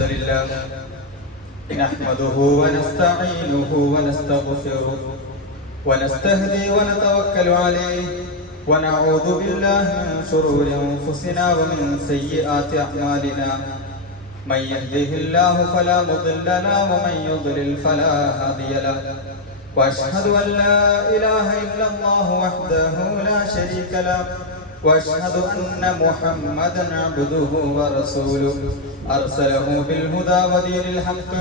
الحمد لله نحمده ونستعينه ونستغفره ونستهدي ونتوكل عليه ونعوذ بالله من شرور أنفسنا ومن سيئات أعمالنا. من يهده الله فلا مضل له ومن يضلل فلا هادي له. وأشهد أن لا إله إلا الله وحده لا شريك له. وأشهد أن محمدا عبده ورسوله. أرسله بالهدى ودين الحق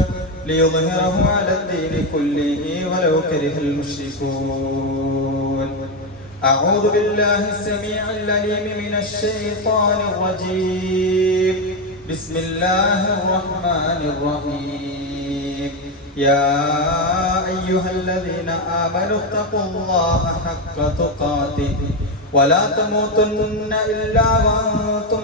ليظهره على الدين كله ولو كره المشركون. أعوذ بالله السميع العليم من الشيطان الرجيم. بسم الله الرحمن الرحيم. يا أيها الذين آمنوا اتقوا الله حق تقاته ولا تموتن إلا وأنتم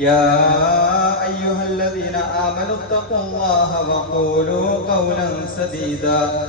يا أيها الذين آمنوا اتقوا الله وقولوا قولا سديدا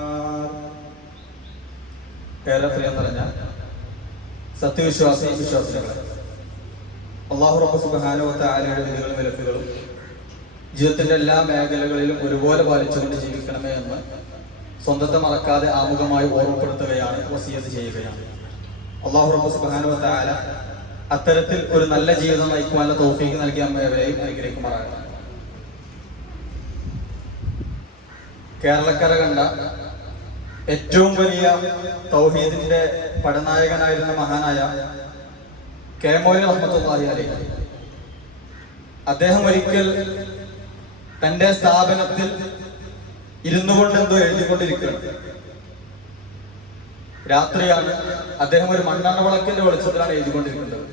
പ്രിയം നിറഞ്ഞ സത്യവിശ്വാസി വിശ്വാസികളെ അള്ളാഹു റബ്ബ് വിധികളും വിലക്കുകളും ജീവിതത്തിന്റെ എല്ലാ മേഖലകളിലും ഒരുപോലെ പാലിച്ചുകൊണ്ട് ജീവിക്കണമേ എന്ന് സ്വന്തത്തെ മറക്കാതെ ആമുഖമായി ഓർമ്മപ്പെടുത്തുകയാണ് വസീയത്ത് ചെയ്യുകയാണ്. അള്ളാഹു സുബ്ഹാനഹു ആല അത്തരത്തിൽ ഒരു നല്ല ജീവിതം നയിക്കുവാനുള്ള തോഫീക്ക് നൽകിയ അമ്മയെയും അനുഗ്രഹിക്കുമാറാകണം കേരളക്കര കണ്ട ഏറ്റവും വലിയ തൗഹീദിന്റെ പടനായകനായിരുന്ന മഹാനായ കെ മോലി റഹ്മത്തുള്ളാഹി അലൈഹി. അദ്ദേഹം ഒരിക്കൽ തന്റെ സ്ഥാപനത്തിൽ ഇരുന്നു കൊണ്ട് എന്തോ എഴുതിക്കൊണ്ടിരിക്കുകയാണ്. രാത്രിയാണ് അദ്ദേഹം ഒരു മണ്ണെണ്ണ വിളക്കിന്റെ വെളിച്ചത്തിലാണ് എഴുതിക്കൊണ്ടിരിക്കുന്നത്.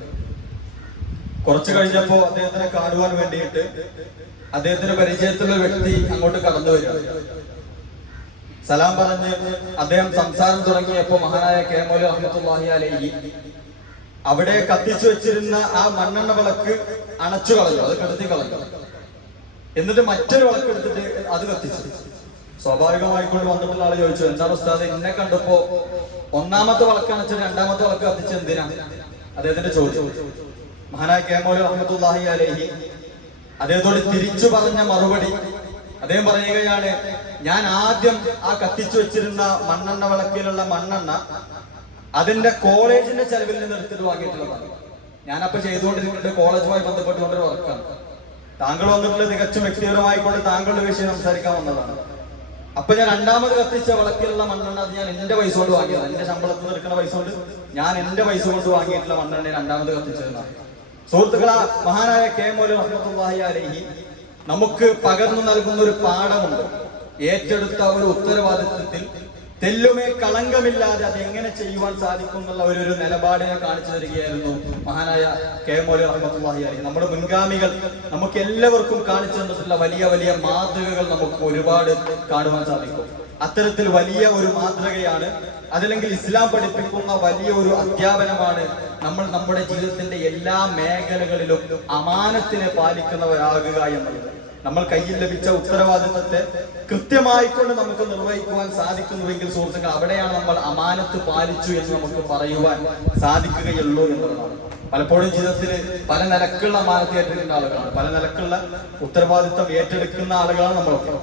കുറച്ചു കഴിഞ്ഞപ്പോ അദ്ദേഹത്തിനെ കാണുവാൻ വേണ്ടിയിട്ട് അദ്ദേഹത്തിന്റെ പരിചയത്തിലുള്ള വ്യക്തി അങ്ങോട്ട് കടന്നു വരിക സലാം പറഞ്ഞ് അദ്ദേഹം സംസാരം തുടങ്ങിയപ്പോ മഹാനായ കെ മോലി അഹമ്മത്തുല്ലാഹി അലൈഹി അവിടെ കത്തിച്ചു വെച്ചിരുന്ന ആ മണ്ണെണ്ണ വിളക്ക് അണച്ചു കളഞ്ഞു അത് കെടുത്തി കളഞ്ഞു. എന്നിട്ട് മറ്റൊരു വിളക്ക് എടുത്തിട്ട് അത് കത്തിച്ചു. സ്വാഭാവികമായിക്കൊണ്ട് വന്നിട്ടുള്ള ആൾ ചോദിച്ചു എന്താ ഉസ്താദ് എന്നെ കണ്ടപ്പോ ഒന്നാമത്തെ വിളക്ക് അണച്ചിട്ട് രണ്ടാമത്തെ വിളക്ക് കത്തിച്ച് എന്തിനാ? അദ്ദേഹത്തിന്റെ ചോദിച്ചു മഹാനായ കെ മോലി അഹമ്മദ് അലൈഹി അദ്ദേഹത്തോട് തിരിച്ചു പറഞ്ഞ മറുപടി അദ്ദേഹം പറയുകയാണ് ഞാൻ ആദ്യം ആ കത്തിച്ചു വെച്ചിരുന്ന മണ്ണെണ്ണ വിളക്കിലുള്ള മണ്ണെണ്ണ അതിന്റെ കോളേജിന്റെ ചെലവിൽ നിന്ന് എടുത്തിട്ട് വാങ്ങിയിട്ടുള്ളതാണ്. ഞാനപ്പോ ചെയ്തുകൊണ്ടിരിക്കുന്നത് കോളേജുമായി ബന്ധപ്പെട്ടുകൊണ്ടൊരു വർക്കാണ്. താങ്കൾ വന്നിട്ടുള്ളത് തികച്ചും വ്യക്തിപരമായിക്കൊണ്ട് താങ്കളുടെ വിഷയം സംസാരിക്കാൻ വന്നതാണ്. അപ്പൊ ഞാൻ രണ്ടാമത് കത്തിച്ച വിളക്കിലുള്ള മണ്ണെണ്ണ അത് ഞാൻ എന്റെ പൈസ കൊണ്ട് വാങ്ങിയത് എന്റെ ശമ്പളത്തിൽ നിന്ന് എടുക്കുന്ന പൈസ കൊണ്ട് ഞാൻ എന്റെ പൈസ കൊണ്ട് വാങ്ങിയിട്ടുള്ള മണ്ണെണ്ണ രണ്ടാമത് കത്തിച്ചതാണ്. സുഹൃത്തുക്കളാ മഹാനായ കെ മോലു റഹ്മത്തുള്ളാഹി അലൈഹി നമുക്ക് പകർന്നു നൽകുന്ന ഒരു പാഠമുണ്ട്. ഏറ്റെടുത്ത ഒരു ഉത്തരവാദിത്വത്തിൽ തെല്ലുമേ കളങ്കമില്ലാതെ അത് എങ്ങനെ ചെയ്യുവാൻ സാധിക്കും എന്നുള്ള ഒരു ഒരു നിലപാടിനെ കാണിച്ചു തരികയായിരുന്നു. മഹാനായ കെ മോലി അലൈഹി. നമ്മുടെ മുൻഗാമികൾ നമുക്ക് എല്ലാവർക്കും കാണിച്ചു തന്നിട്ടുള്ള വലിയ വലിയ മാതൃകകൾ നമുക്ക് ഒരുപാട് കാണുവാൻ സാധിക്കും. അത്തരത്തിൽ വലിയ ഒരു മാതൃകയാണ് അതല്ലെങ്കിൽ ഇസ്ലാം പഠിപ്പിക്കുന്ന വലിയ ഒരു അധ്യാപനമാണ് നമ്മൾ നമ്മുടെ ജീവിതത്തിന്റെ എല്ലാ മേഖലകളിലും അമാനത്തിനെ പാലിക്കുന്നവരാകുക എന്നുള്ളത്. നമ്മൾ കയ്യിൽ ലഭിച്ച ഉത്തരവാദിത്വത്തെ കൃത്യമായിക്കൊണ്ട് നമുക്ക് നിർവഹിക്കുവാൻ സാധിക്കുന്നുവെങ്കിൽ സുഹൃത്തുക്കൾ അവിടെയാണ് നമ്മൾ അമാനത്ത് പാലിച്ചു എന്ന് നമുക്ക് പറയുവാൻ സാധിക്കുകയുള്ളൂ എന്നുള്ളതാണ്. പലപ്പോഴും ജീവിതത്തിൽ പല നിലക്കുള്ള അമാനത്ത് ഏറ്റെടുക്കുന്ന ആളുകളാണ്. പല നിലക്കുള്ള ഉത്തരവാദിത്വം ഏറ്റെടുക്കുന്ന ആളുകളാണ് നമ്മളൊക്കെ.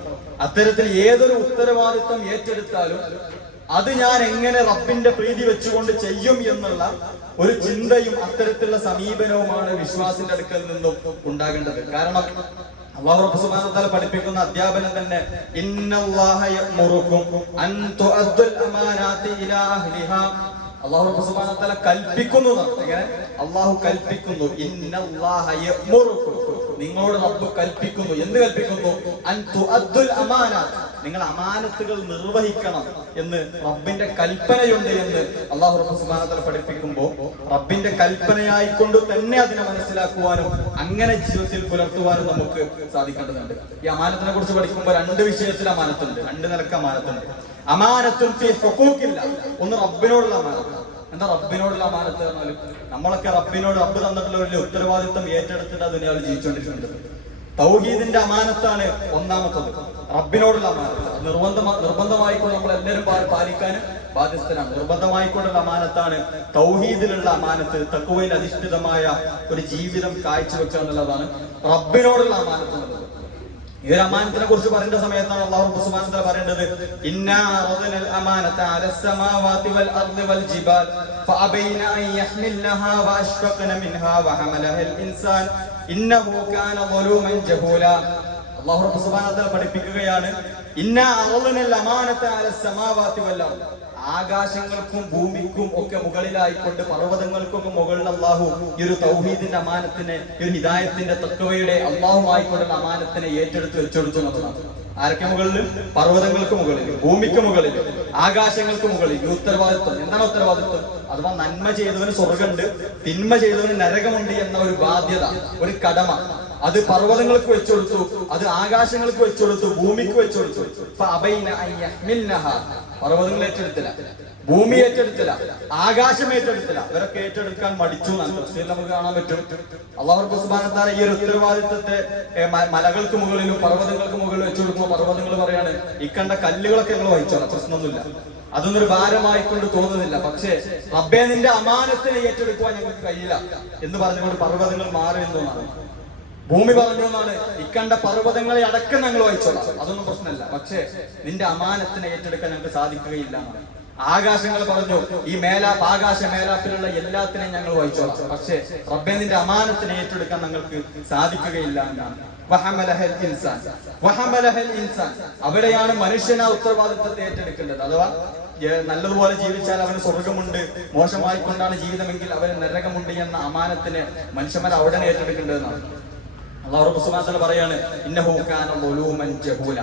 അത്തരത്തിൽ ഏതൊരു ഉത്തരവാദിത്വം ഏറ്റെടുത്താലും അത് ഞാൻ എങ്ങനെ റബ്ബിന്റെ പ്രീതി വെച്ചുകൊണ്ട് ചെയ്യും എന്നുള്ള ഒരു ചിന്തയും അത്തരത്തിലുള്ള സമീപനവുമാണ് വിശ്വാസിന്റെ അടുക്കൽ നിന്നും ഉണ്ടാകേണ്ടത്. കാരണം സുബ്ഹാനഹു പഠിപ്പിക്കുന്ന അധ്യാപനം തന്നെ ഇന്നല്ലാഹ അൻ തുഅദ്ദുൽ അമാനാതി ഇലാ അഹ്ലിഹാ. സുബ്ഹാനഹു കൽപ്പിക്കുന്നു അള്ളാഹു കൽപ്പിക്കുന്നു. ഇന്നല്ലാഹ നിങ്ങളോട് റബ്ബ് കൽപ്പിക്കുന്നു. എന്ത് കൽപ്പിക്കുന്നു? അൻ തുഅദ്ദുൽ അമാനാത്ത്. നിങ്ങൾ അമാനത്തുകൾ നിർവഹിക്കണം എന്ന് റബ്ബിന്റെ കൽപ്പനയുണ്ട് എന്ന് അള്ളാഹു റബ്ബ് സുബ്ഹാനഹു വ പഠിപ്പിക്കുമ്പോൾ റബ്ബിന്റെ കൽപ്പനയായിക്കൊണ്ട് തന്നെ അതിനെ മനസ്സിലാക്കുവാനും അങ്ങനെ ജീവിതത്തിൽ പുലർത്തുവാനും നമുക്ക് സാധിക്കേണ്ടതുണ്ട്. ഈ അമാനത്തിനെ കുറിച്ച് പഠിക്കുമ്പോൾ രണ്ട് വിഷയത്തിൽ അമാനത്തുണ്ട് രണ്ട് നിലയ്ക്ക് അമാനത്തുണ്ട്. അമാനത്തും ഫി ഒന്ന് റബ്ബിനോടുള്ള അമാനത്ത്. എന്താ റബ്ബിനോടുള്ള അമാനത്ത് പറഞ്ഞാൽ നമ്മളൊക്കെ റബ്ബിനോട് റബ്ബ് തന്നിട്ടുള്ള ഒരു ഉത്തരവാദിത്വം ഏറ്റെടുത്തിട്ട് അതിനെ ദുനിയാവിൽ ജീവിച്ചുകൊണ്ടിരിക്കുന്നുണ്ട് തൗഹീദിന്റെ അമാനത്താണ് ഒന്നാമത്തത്. റബ്ബിനോടുള്ള അമാനത്ത്. അത് നിർബന്ധമാ നിർബന്ധമായിക്കൊണ്ട് നമ്മൾ എല്ലാവരും പാലിക്കാൻ ബാധ്യസ്ഥനാണ്. നിർബന്ധമായിക്കൊണ്ടുള്ള അമാനത്താണ് തൗഹീദിലുള്ള അമാനത്ത്. തക്കുവയിൽ അധിഷ്ഠിതമായ ഒരു ജീവിതം കാഴ്ചവെക്കുക എന്നുള്ളതാണ് റബ്ബിനോടുള്ള അമാനത്ത് എന്നുള്ളത്. ഈ ഒരു അമാനത്തിനെ കുറിച്ച് പറയേണ്ട സമയത്താണ് അള്ളാഹു സുബ്ഹാനഹു പറയേണ്ടത്. ഇന്നാ പഠിപ്പിക്കുകയാണ്. ഇന്ന ആകാശങ്ങൾക്കും ഭൂമിക്കും ഒക്കെ മുകളിലായിക്കൊണ്ട് പർവതങ്ങൾക്കൊക്കെ മുകളിൽ അള്ളാഹു ഈ ഒരു തൗഹീദിന്റെ അമാനത്തിന് ഈ ഒരു ഹിതായത്തിന്റെ തക്കവയുടെ അള്ളാഹുമായിക്കൊണ്ടുള്ള അമാനത്തിനെ ഏറ്റെടുത്ത് വെച്ചെടുത്തു എന്നതാണ് ആരൊക്കെ മുകളിൽ പർവതങ്ങൾക്ക് മുകളിൽ ഭൂമിക്ക് മുകളിൽ ആകാശങ്ങൾക്ക് മുകളിൽ ഉത്തരവാദിത്വം. എന്താണ് ഉത്തരവാദിത്വം? അഥവാ നന്മ ചെയ്തവന് സ്വർഗമുണ്ട് തിന്മ ചെയ്തവന് നരകമുണ്ട് എന്ന ഒരു ബാധ്യത ഒരു കടമ. അത് പർവതങ്ങൾക്ക് വെച്ചുകൊടുത്തു അത് ആകാശങ്ങൾക്ക് വെച്ചുകൊടുത്തു ഭൂമിക്ക് വെച്ചുകൊടുത്തു. പർവതങ്ങൾ ഏറ്റെടുത്തില്ല. ഭൂമി ഏറ്റെടുത്തില്ല ആകാശം ഏറ്റെടുത്തില്ല. ഇവരൊക്കെ ഏറ്റെടുക്കാൻ മടിച്ചു എന്നാണ്. നമുക്ക് കാണാൻ പറ്റും. അള്ളാഹു സുബാനത്താല ഈ ഒരു ഉത്തരവാദിത്തത്തെ മലകൾക്ക് മുകളിലും പർവതങ്ങൾക്ക് മുകളിൽ വെച്ചു കൊടുക്കുമ്പോൾ പർവതങ്ങൾ പറയാണ് ഇക്കണ്ട കണ്ട കല്ലുകളൊക്കെ ഞങ്ങൾ വഹിച്ചോളാം പ്രശ്നമൊന്നുമില്ല. അതൊന്നൊരു ഭാരമായി ഭാരമായിക്കൊണ്ട് തോന്നുന്നില്ല. പക്ഷേ റബ്ബേ നിന്റെ അമാനത്തിനെ ഏറ്റെടുക്കുവാൻ ഞങ്ങൾക്ക് കഴിയില്ല. എന്ന് പറഞ്ഞുകൊണ്ട് പർവതങ്ങൾ മാറി എന്നതാണ് ഭൂമി പറഞ്ഞു എന്നാണ് ഇക്കണ്ട പർവതങ്ങളെ അടക്കം ഞങ്ങൾ വഹിച്ചോളാം. അതൊന്നും പ്രശ്നമല്ല. പക്ഷേ നിന്റെ അമാനത്തിനെ ഏറ്റെടുക്കാൻ ഞങ്ങൾക്ക് സാധിക്കുകയില്ല എന്നാണ്. ആകാശങ്ങൾ പറഞ്ഞു ഈ മേലാപ്പ് ആകാശ മേലാപ്പിലുള്ള എല്ലാത്തിനെയും ഞങ്ങൾ വഹിച്ചോളാം. പക്ഷേ റബ്ബെ അമാനത്തിന് ഏറ്റെടുക്കാൻ ഞങ്ങൾക്ക് സാധിക്കുകയില്ല എന്നാണ്. അവിടെയാണ് മനുഷ്യൻ ആ ഉത്തരവാദിത്വത്തെ ഏറ്റെടുക്കേണ്ടത്. അഥവാ നല്ലതുപോലെ ജീവിച്ചാൽ അവന് സ്വർഗമുണ്ട് മോശമായി കൊണ്ടാണ് ജീവിതമെങ്കിൽ അവന് നരകമുണ്ട് എന്ന അമാനത്തിനെ മനുഷ്യന്മാർ അവിടെ ഏറ്റെടുക്കേണ്ടതെന്നാണ്. അള്ളാഹു പറയാണ് ജഹൂല.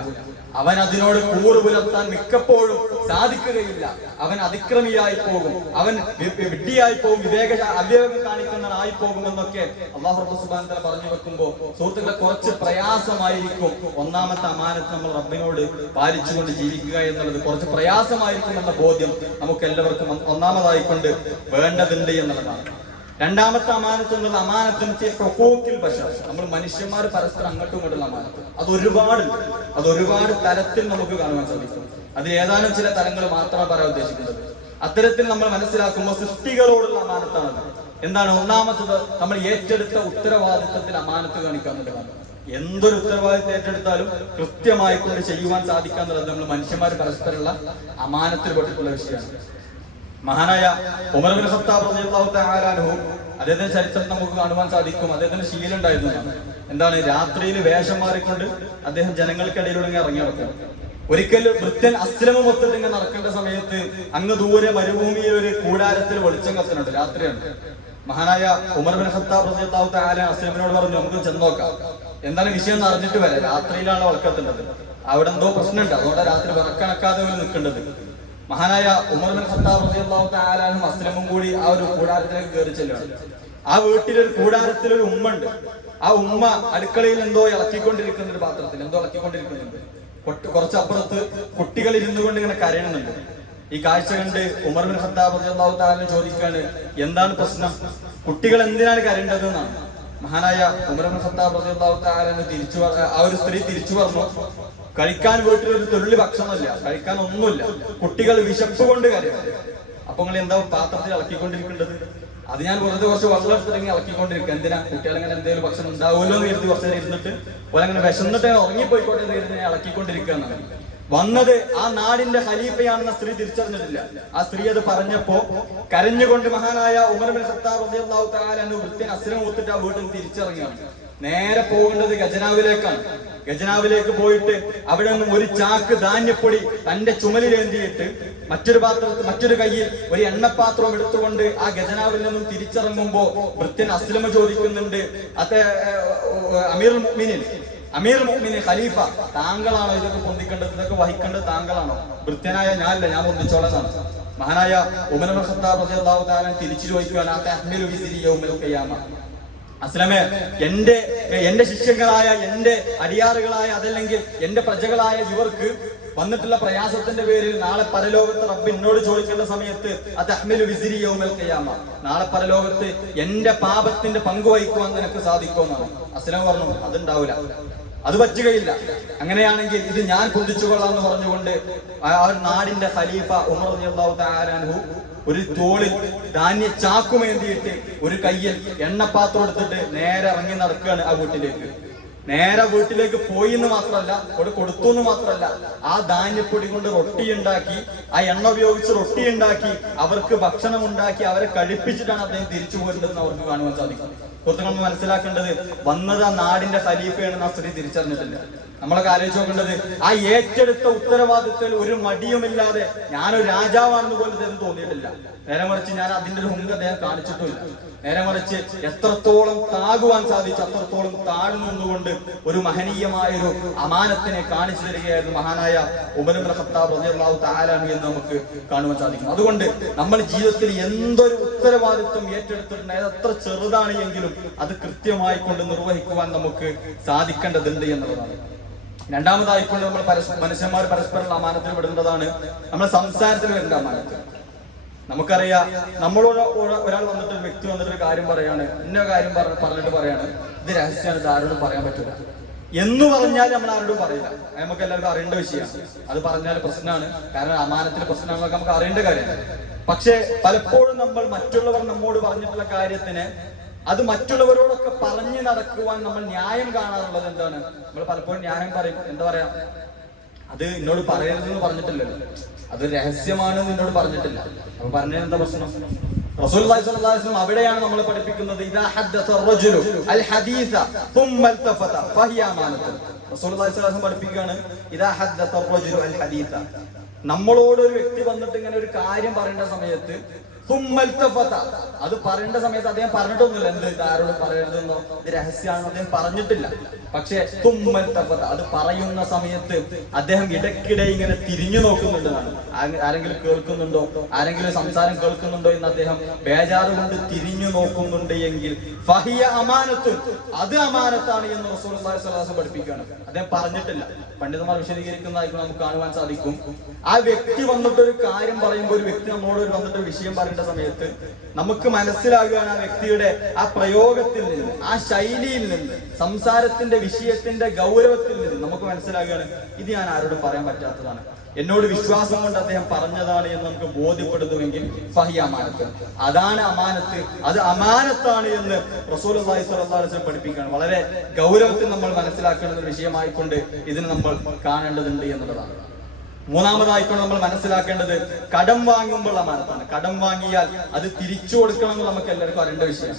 അവൻ അതിനോട് കൂറ് പുലർത്താൻ മിക്കപ്പോഴും സാധിക്കുകയില്ല. അവൻ അതിക്രമിയായി പോകും. അവൻ വിഡ്ഢിയായി പോകും. വിവേക അവിവേകം കാണിക്കുന്നവനായി പോകുമെന്നൊക്കെ അള്ളാഹു തആല പറഞ്ഞു വെക്കുമ്പോൾ സുഹൃത്തുക്കളെ കുറച്ച് പ്രയാസമായിരിക്കും. ഒന്നാമത്തെ അമാനത്ത് നമ്മൾ റബ്ബിനോട് പാലിച്ചുകൊണ്ട് ജീവിക്കുക എന്നുള്ളത് കുറച്ച് പ്രയാസമായിരിക്കും എന്ന ബോധ്യം നമുക്ക് എല്ലാവർക്കും ഒന്നാമതായിക്കൊണ്ട് വേണ്ടതുണ്ട് എന്നുള്ളതാണ്. രണ്ടാമത്തെ അമാനത്ത് എന്നുള്ളത് അമാനത്തിന് പ്രകോക്കിൽ പശ നമ്മൾ മനുഷ്യന്മാർ പരസ്പരം അങ്ങോട്ടും ഇങ്ങോട്ടുള്ള അമാനത്ത്. അത് ഒരുപാട് അത് ഒരുപാട് തലത്തിൽ നമുക്ക് കാണുവാൻ സാധിക്കും. അത് ഏതാനും ചില തലങ്ങൾ മാത്രമാണ് പറയാൻ ഉദ്ദേശിക്കുന്നത്. അത്തരത്തിൽ നമ്മൾ മനസ്സിലാക്കുമ്പോൾ സൃഷ്ടികളോടുള്ള അമാനത്താണ് എന്താണ് ഒന്നാമത്തത്? നമ്മൾ ഏറ്റെടുത്ത ഉത്തരവാദിത്തത്തിൽ അമാനത്ത് കാണിക്കാന്നുള്ളതാണ് എന്തൊരു ഉത്തരവാദിത്തം ഏറ്റെടുത്താലും കൃത്യമായി കൊണ്ട് ചെയ്യുവാൻ സാധിക്കാന്നുള്ളത് നമ്മൾ മനുഷ്യന്മാർ പരസ്പരമുള്ള അമാനത്തിൽ പെട്ടിട്ടുള്ള വിഷയമാണ്. മഹാനായ ഉമർ ബിൻ ഖത്താബ് റളിയല്ലാഹു തആല അൻഹു അദ്ദേഹത്തിന്റെ ചരിത്രം നമുക്ക് കാണുവാൻ സാധിക്കും. അദ്ദേഹത്തിന് ശീലം ഉണ്ടായിരുന്നു. എന്താണ്? രാത്രിയിൽ വേഷം മാറിക്കൊണ്ട് അദ്ദേഹം ജനങ്ങൾക്കിടയിലൂടെ ഇറങ്ങി നടക്കും ഒരിക്കൽ വൃത്യൻ അസ്ലമ മൊത്തത്തിൽ ഇങ്ങനെ നടക്കേണ്ട സമയത്ത് അങ്ങ് ദൂരെ മരുഭൂമിയിൽ ഒരു കൂടാരത്തിൽ വെളിച്ചം കത്തുന്നുണ്ട്. രാത്രിയാണ്. മഹാനായ ഉമർ ബിൻ ഖത്താബ് റളിയല്ലാഹു തആല അസ്ലമിനോട് പറഞ്ഞു നമുക്ക് ചെന്ന് നോക്കാം. എന്താണ് വിഷയം എന്ന് അറിഞ്ഞിട്ട് വരാം. രാത്രിയിലാണ് വളക്കത്തുന്നത് അവിടെ എന്തോ പ്രശ്നമുണ്ട്. അതുകൊണ്ട് രാത്രി വിറക്കണക്കാതെ നിൽക്കേണ്ടത്. മഹാനായ ഉമർ ബിൻ ഖത്താബ് അസ്ലമും കൂടി ആ ഒരു കൂടാരത്തിലേക്ക് കയറി ചെല്ലുകയാണ്. ആ വീട്ടിലൊരു കൂടാരത്തിൽ ഒരു ഉമ്മ ഉണ്ട്. ആ ഉമ്മ അടുക്കളയിൽ എന്തോ ഇളക്കിക്കൊണ്ടിരിക്കുന്ന ഒരു പാത്രത്തിൽ എന്തോ ഇളക്കിക്കൊണ്ടിരിക്കുന്നുണ്ട്. കുറച്ചപ്പുറത്ത് കുട്ടികൾ ഇരുന്നു കൊണ്ട് ഇങ്ങനെ കരയണുന്നുണ്ട്. ഈ കാഴ്ച കണ്ട് ഉമർ ബിൻ ഖത്താബ് തആല ചോദിക്കാണ് എന്താണ് പ്രശ്നം? കുട്ടികൾ എന്തിനാണ് കരയേണ്ടത് എന്നാണ്. മഹാനായ ഉമർ ബിൻ ഖത്താബ് തആല തിരിച്ചു ആ ഒരു സ്ത്രീ തിരിച്ചു പറഞ്ഞു. കഴിക്കാൻ വീട്ടിൽ ഒരു തുള്ളി ഭക്ഷണമില്ല. കഴിക്കാൻ ഒന്നുമില്ല. കുട്ടികൾ വിശപ്പ് കൊണ്ട് കരയും. അപ്പൊ നിങ്ങൾ എന്താ പാത്രത്തിൽ ഇളക്കിക്കൊണ്ടിരിക്കേണ്ടത്? അത് ഞാൻ വെറുതെ കുറച്ച് വെള്ളം എടുത്തിറങ്ങി ഇളക്കിക്കൊണ്ടിരിക്കുക. എന്തിനാ? കുട്ടികൾ അങ്ങനെ എന്തെങ്കിലും ഭക്ഷണം ഉണ്ടാവുമല്ലോ എന്ന് കരുതി കുറച്ച് നേരം ഇരുന്നിട്ട് ഓരങ്ങനെ വിശന്നിട്ട് ഉറങ്ങിപ്പോയിക്കോട്ടെ എന്ന് കരുതി ഞാൻ വന്നത് ആ നാടിന്റെ ഖലീഫയാണെന്ന സ്ത്രീ തിരിച്ചറിഞ്ഞിട്ടില്ല. ആ സ്ത്രീ അത് പറഞ്ഞപ്പോ കരഞ്ഞുകൊണ്ട് മഹാനായ ഉമർ ബിൻ സത്താർ റളിയല്ലാഹു തആല അൻഹു വൃത്യൻ അസ്രം ആ വീട്ടിൽ നിന്ന് തിരിച്ചിറങ്ങിയാണ് നേരെ പോകേണ്ടത് ഖജനാവിലേക്കാണ്. ഖജനാവിലേക്ക് പോയിട്ട് അവിടെ നിന്നും ഒരു ചാക്ക് ധാന്യപ്പൊടി തന്റെ ചുമലിലേന്തിയിട്ട് മറ്റൊരു പാത്രത്തിൽ മറ്റൊരു കയ്യിൽ ഒരു എണ്ണപാത്രം എടുത്തുകൊണ്ട് ആ ഖജനാവിൽ നിന്നും തിരിച്ചിറങ്ങുമ്പോ വൃത്യൻ അസ്ലമ ചോദിക്കുന്നുണ്ട് അത്തെ അമീർ മുഅ്മിനീൻ അമീർ മുഅ്മിനീൻ ഖലീഫ താങ്കളാണോ ഇതൊക്കെ പൊന്തിക്കേണ്ടത്? ഇതൊക്കെ വഹിക്കേണ്ടത് താങ്കളാണോ? വൃത്യനായ ഞാനല്ല ഞാൻ പൊന്തിച്ചോളാം മഹാനായ ഉമർ ഖത്താബ് റളിയല്ലാഹു തആല തിരിച്ചു ചോദിക്കുകയാണ് ആ തഹ്മിലു വിസിരി യൗമൽ അസ്ലമേ എന്റെ എന്റെ ശിഷ്യങ്ങളായ എന്റെ അടിയാറുകളായ അതല്ലെങ്കിൽ എന്റെ പ്രജകളായ ഇവർക്ക് വന്നിട്ടുള്ള പ്രയാസത്തിന്റെ പേരിൽ നാളെ പരലോകത്ത് റബ്ബ് എന്നോട് ചോദിക്കേണ്ട സമയത്ത് അത് അഹ്മിലു വിസിരിയോ ഖിയാമ. നാളെ പരലോകത്ത് എന്റെ പാപത്തിന്റെ പങ്കു വഹിക്കുവാൻ നിനക്ക് സാധിക്കുമെന്നാണ്. അസ്ലം പറഞ്ഞു അതുണ്ടാവില്ല. അത് പറ്റുകയില്ല. അങ്ങനെയാണെങ്കിൽ ഇത് ഞാൻ പൊന്തിച്ചുകൊള്ളാം എന്ന് പറഞ്ഞുകൊണ്ട് ആ ഒരു നാടിന്റെ ഖലീഫ ഉമർ തആല അൻഹു ഒരു തോളിൽ ധാന്യ ചാക്കുമേന്തിയിട്ട് ഒരു കയ്യിൽ എണ്ണപ്പാത്രം എടുത്തിട്ട് നേരെ ഇറങ്ങി നടക്കുകയാണ് ആ വീട്ടിലേക്ക്. നേരെ വീട്ടിലേക്ക് പോയി എന്ന് മാത്രമല്ല അവിടെ കൊടുത്തു എന്ന് മാത്രമല്ല ആ ധാന്യപ്പൊടി കൊണ്ട് റൊട്ടി ഉണ്ടാക്കി ആ എണ്ണ ഉപയോഗിച്ച് റൊട്ടി ഉണ്ടാക്കി അവർക്ക് ഭക്ഷണം ഉണ്ടാക്കി അവരെ കഴിപ്പിച്ചിട്ടാണ് അദ്ദേഹം തിരിച്ചു പോരുന്നതെന്ന് അവർക്ക് കാണുവാൻ സാധിക്കും. കുറച്ച് നമ്മൾ മനസ്സിലാക്കേണ്ടത് വന്നത് ആ നാടിന്റെ ഖലീഫയാണ് ആ സ്ത്രീ തിരിച്ചറിഞ്ഞിട്ടില്ല നമ്മളൊക്കെ ആലോചിച്ച് നോക്കേണ്ടത് ആ ഏറ്റെടുത്ത ഉത്തരവാദിത്തത്തിൽ ഒരു മടിയുമില്ലാതെ ഞാനൊരു രാജാവാണെന്ന് പോലും ഇതൊന്നും തോന്നിയിട്ടില്ല. നേരെ മറിച്ച് ഞാൻ അതിന്റെ ഒരു ഹുങ്ക് അദ്ദേഹം കാണിച്ചിട്ടില്ല. നേരെ മറിച്ച് എത്രത്തോളം താകുവാൻ സാധിച്ചു അത്രത്തോളം താഴ്ന്നു നിന്നുകൊണ്ട് ഒരു മഹനീയമായ ഒരു അമാനത്തിനെ കാണിച്ചു തരികയായിരുന്നു മഹാനായ ഖത്താബ് റളിയല്ലാഹു തആല അൻഹു എന്ന് നമുക്ക് കാണുവാൻ സാധിക്കും. അതുകൊണ്ട് നമ്മൾ ജീവിതത്തിൽ എന്തൊരു ഉത്തരവാദിത്വം ഏറ്റെടുത്തിട്ടുണ്ട് എത്ര ചെറുതാണ് എങ്കിലും അത് കൃത്യമായി കൊണ്ട് നിർവഹിക്കുവാൻ നമുക്ക് സാധിക്കേണ്ടതുണ്ട് എന്നുള്ളതാണ്. രണ്ടാമതായിക്കൊണ്ട് നമ്മൾ പരസ്പര മനുഷ്യന്മാർ പരസ്പരം അമാനത്തിൽ വിടേണ്ടതാണ് നമ്മൾ സംസാരത്തിൽ വരേണ്ട അമാനത്തിൽ. നമുക്കറിയാം നമ്മളോട് ഒരാൾ വന്നിട്ട് ഒരു വ്യക്തി വന്നിട്ട് ഒരു കാര്യം പറയാണ്. ഇന്ന കാര്യം പറഞ്ഞ- പറഞ്ഞിട്ട് പറയാണ്. ഇത് രഹസ്യമാണ് ഇത് ആരോടും പറയാൻ പറ്റില്ല എന്ന് പറഞ്ഞാൽ നമ്മൾ ആരോടും പറയില്ല. നമുക്ക് എല്ലാവർക്കും അറിയേണ്ട വിഷയമാണ്. അത് പറഞ്ഞാൽ പ്രശ്നമാണ്. കാരണം അമാനത്തിൽ പ്രശ്നമാണെന്നൊക്കെ നമുക്ക് അറിയേണ്ട കാര്യമാണ്. പക്ഷെ പലപ്പോഴും നമ്മൾ മറ്റുള്ളവർ നമ്മോട് പറഞ്ഞിട്ടുള്ള കാര്യത്തിന് അത് മറ്റുള്ളവരോടൊക്കെ പറഞ്ഞു നടക്കുവാൻ നമ്മൾ ന്യായം കാണാറുള്ളത് എന്താണ്? നമ്മൾ പലപ്പോഴും ന്യായം പറയും. എന്താ പറയാ? അത് എന്നോട് പറയരുതെന്ന് പറഞ്ഞിട്ടില്ലല്ലോ. അത് രഹസ്യമാണ് നിന്നോട് പറഞ്ഞിട്ടില്ല. അപ്പൊ പറഞ്ഞ എന്താ പ്രശ്നം അവിടെയാണ് നമ്മൾ പഠിപ്പിക്കുന്നത്. പഠിപ്പിക്കുകയാണ് നമ്മളോട് ഒരു വ്യക്തി വന്നിട്ട് ഇങ്ങനെ ഒരു കാര്യം പറയേണ്ട സമയത്ത് അത് പറയേണ്ട സമയത്ത് അദ്ദേഹം പറഞ്ഞിട്ടൊന്നുമില്ല. എന്ത് ഇതാരോട് പറയരുതെന്നോ. ഇത് രഹസ്യമാണെന്ന് അദ്ദേഹം പറഞ്ഞിട്ടില്ല. പക്ഷെ അത് പറയുന്ന സമയത്ത് അദ്ദേഹം ഇടയ്ക്കിടെ ഇങ്ങനെ തിരിഞ്ഞു നോക്കുന്നുണ്ടെന്നാണ് ആരെങ്കിലും കേൾക്കുന്നുണ്ടോ? ആരെങ്കിലും സംസാരം കേൾക്കുന്നുണ്ടോ എന്ന് അദ്ദേഹം ബേജാറ് കൊണ്ട് തിരിഞ്ഞു നോക്കുന്നുണ്ട് എങ്കിൽ ഫഹിയ അമാനത്ത് അത് അമാനത്താണ് എന്ന് റസൂൽ പഠിപ്പിക്കുകയാണ്. അദ്ദേഹം പറഞ്ഞിട്ടില്ല. പണ്ഡിതന്മാർ വിശദീകരിക്കുന്നതായിട്ട് നമുക്ക് കാണുവാൻ സാധിക്കും. ആ വ്യക്തി വന്നിട്ട് ഒരു കാര്യം പറയുമ്പോൾ ഒരു വ്യക്തി നമ്മളോട് വന്നിട്ട് വിഷയം പറഞ്ഞു പറയേണ്ട സമയത്ത് നമുക്ക് മനസ്സിലാകുകയാണ് ആ വ്യക്തിയുടെ ആ പ്രയോഗത്തിൽ നിന്ന് ആ ശൈലിയിൽ നിന്ന് സംസാരത്തിന്റെ വിഷയത്തിന്റെ ഗൗരവത്തിൽ നിന്ന് നമുക്ക് മനസ്സിലാകുകയാണ് ഇത് ഞാൻ ആരോടും പറയാൻ പറ്റാത്തതാണ്. എന്നോട് വിശ്വാസം കൊണ്ട് അദ്ദേഹം പറഞ്ഞതാണ് എന്ന് നമുക്ക് ബോധ്യപ്പെടുന്നുവെങ്കിൽ ഫഹി അമാനത്ത്. അതാണ് അമാനത്ത്. അത് അമാനത്താണ് എന്ന് റസൂൽ പഠിപ്പിക്കുകയാണ്. വളരെ ഗൗരവത്തിൽ നമ്മൾ മനസ്സിലാക്കേണ്ട ഒരു വിഷയമായിക്കൊണ്ട് ഇതിന് നമ്മൾ കാണേണ്ടതുണ്ട് എന്നുള്ളതാണ്. മൂന്നാമതായിക്കൊണ്ട് നമ്മൾ മനസ്സിലാക്കേണ്ടത് കടം വാങ്ങുമ്പോൾ അമാനത്താണ് കടം വാങ്ങിയാൽ അത് തിരിച്ചു കൊടുക്കണം എന്ന് നമുക്ക് എല്ലാവർക്കും അറിയേണ്ട വിഷയം.